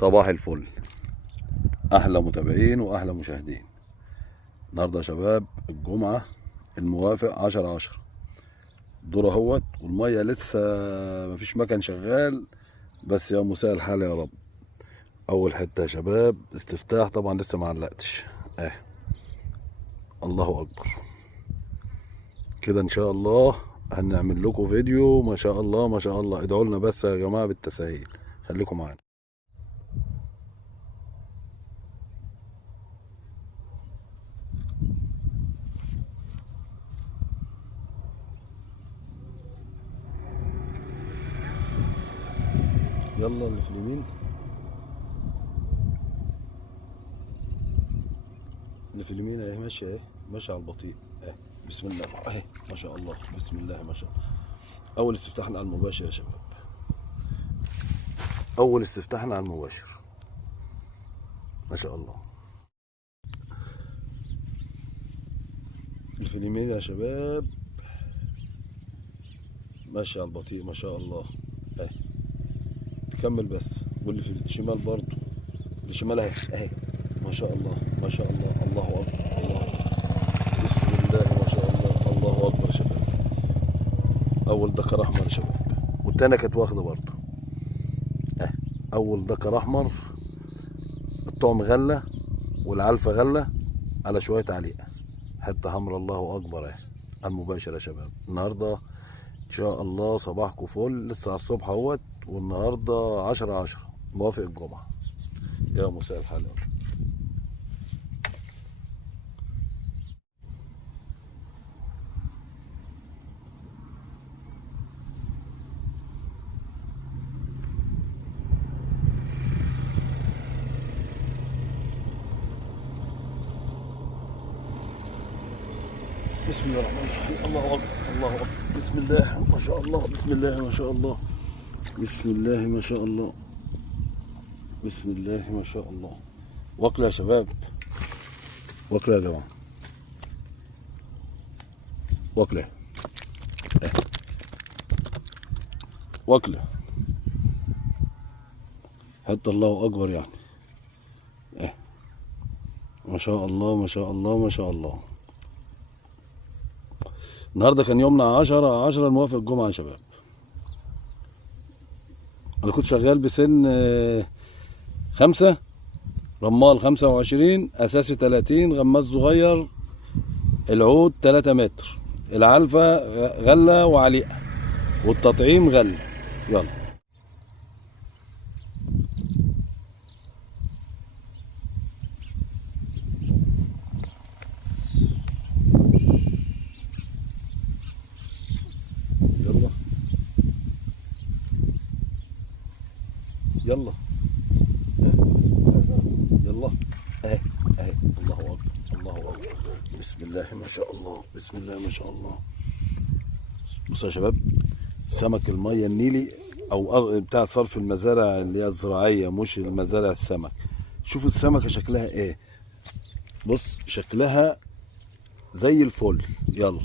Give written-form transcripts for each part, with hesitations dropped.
صباح الفل، احلى متابعين واحلى مشاهدين. النهارده يا شباب الجمعه الموافق 10/10 الدور اهوت، والميه لسه مفيش مكان شغال، بس يا مساء الحال يا رب. اول حته يا شباب استفتاح، طبعا لسه ما علقتش الله اكبر كده. ان شاء الله هنعمل لكم فيديو ما شاء الله ما شاء الله. ادعوا لنا بس يا جماعه بالتسهيل، خليكم معانا. يلا اللي في اليمين، اللي في اليمين اهي ماشيه، اهي ماشيه على البطيء اهي. بسم الله اهي ما شاء الله، بسم الله ما شاء الله. اول استفتاحنا على المباشر يا شباب، اول استفتاحنا على المباشر ما شاء الله. اللي في اليمين يا شباب ماشيه على البطيء ما شاء الله اهي. كمل بس. واللي في الشمال برضو، اللي شمال اهي اهي ما شاء الله ما شاء الله. الله اكبر الله أكبر. بسم الله ما شاء الله. الله اكبر يا شباب. اول دكر احمر يا شباب، والتانية كانت واخده برضو اهي. اول دكر احمر، الطعم غله والعلفه غله على شويه عليقه، حته حمرا. الله اكبر اهي على المباشر يا شباب. النهارده ان شاء الله صباحكم فل، لسه على الصبح اهوت، والنهارده 10/10 موافق الجمعه. يا مساء الحال. بسم الله الرحمن الرحيم. الله اكبر الله اكبر. بسم الله ما شاء الله. بسم الله ما شاء الله. بسم الله ما شاء الله. بسم الله ما شاء الله. واكله يا شباب، واكله يا جماعه، واكله واكله حتى. الله اكبر يعني ما شاء الله ما شاء الله ما شاء الله. النهارده كان يومنا 10/10 الموافق الجمعه يا شباب. انا كنت شغال بسن 5 رمال 25 اساسي 30 غماز صغير، العود 3 متر، العلفه غله وعليقه، والتطعيم غله. يلا يلا يلا يلا اهي اهي. الله اكبر الله اكبر. بسم الله ما شاء الله. بسم الله ما شاء الله. بصوا يا شباب، سمك الميه النيلي او بتاع صرف المزارع اللي هي الزراعيه، مش المزارع السمك. شوفوا السمكه شكلها ايه، بص شكلها زي الفل. يلا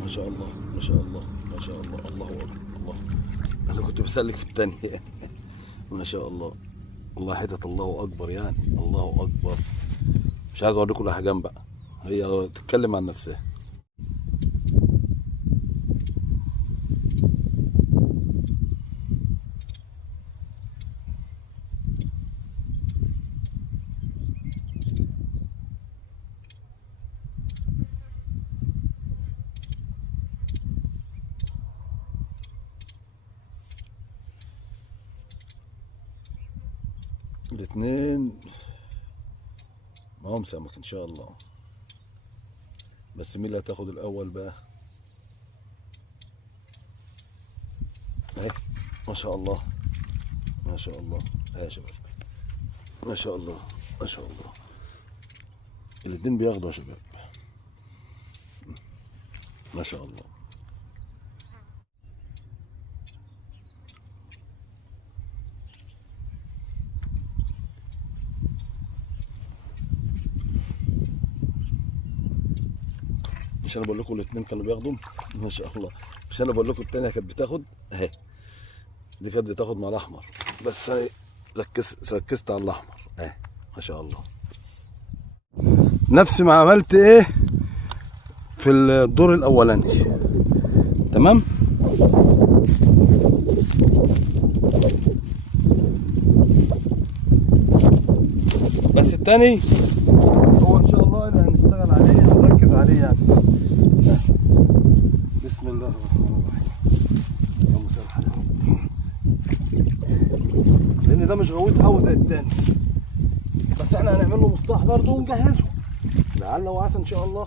ما شاء الله ما شاء الله ما شاء الله. الله اكبر الله. انا كنت بسلك في الثانيه ما شاء الله. والله حتة الله اكبر يعني. الله اكبر. مش عايز اوريكم الاحجام بقى، هي تتكلم عن نفسها. الاتنين معاهم سمك ان شاء الله، بس مين اللي هتاخد الاول بقى؟ اهي ما شاء الله ما شاء الله. اهي يا شباب ما شاء الله ما شاء الله. الاتنين بياخدوا يا شباب، ما شاء الله. مش انا بقول لكم الاتنين كانوا بياخدوا؟ ما شاء الله. مش انا بقول لكم التانية كانت بتاخد اهي، دي كانت بتاخد مع الاحمر، بس انا ركزت على الاحمر اهي. ما شاء الله. نفس ما عملت ايه في الدور الاولاني. تمام. بس التاني هو ان شاء الله اللي هنشتغل عليه هنركز عليه يعني. بسم الله الرحمن الرحيم. اللهم صل على محمد. لان ده مش غويط قوي زي التاني، بس احنا هنعمل له مصطلح برضه ونجهزه لعل وعسى ان شاء الله.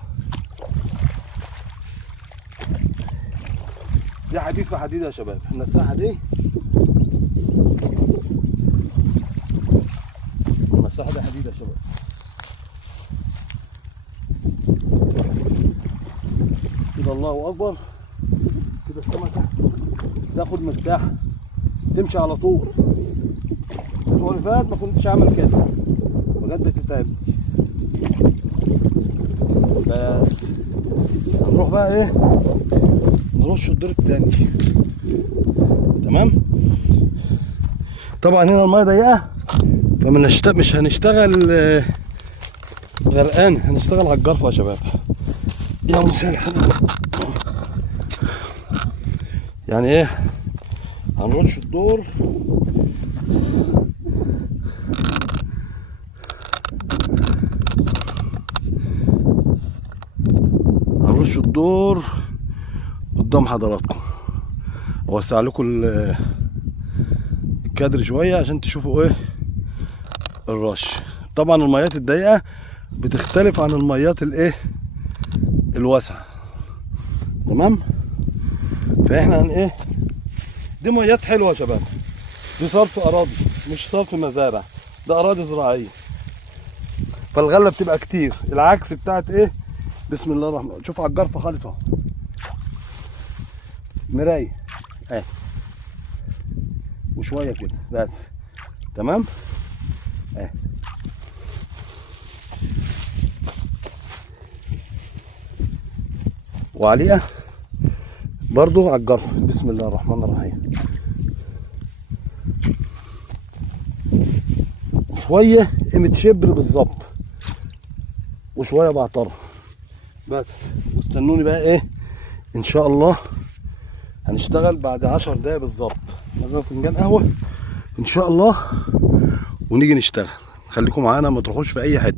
دي حديد في حديد يا شباب. احنا الساحه دي المساحه دي حديد يا شباب. كده الله اكبر. كده السمكه تاخد مرتاحه تمشي على طول. الاسبوع اللي فات ما كنتش اعمل كده وجت بتتعب. بس نروح بقى ايه، نرش الدور التاني. تمام. طبعا هنا الميه ضيقه مش هنشتغل غرقان، هنشتغل على الجرفه يا شباب. يا مسهل يعني ايه، هنرش الدور هنرش الدور قدام حضراتكم. اوسع لكم الكادر شويه عشان تشوفوا ايه الرش. طبعا الميات الضيقه بتختلف عن الميات الايه الواسعه. تمام. فاحنا ايه، دي ميات حلوه يا شباب، دي صرف اراضي مش صرف مزارع، ده اراضي زراعيه، فالغله بتبقى كتير. العكس بتاعت ايه، بسم الله الرحمن الرحيم. شوف على الجرفه خالص اهو، مرايه اهي وشويه كده بس. تمام اهي. وعليها برضو على الجرف. بسم الله الرحمن الرحيم. وشويه قيمه شبر بالظبط، وشويه بعطرها بس. واستنوني بقى ايه ان شاء الله، هنشتغل بعد 10 دقايق بالظبط. نجيب فنجان قهوه ان شاء الله ونيجي نشتغل. خليكم معانا ما تروحوش في اي حته.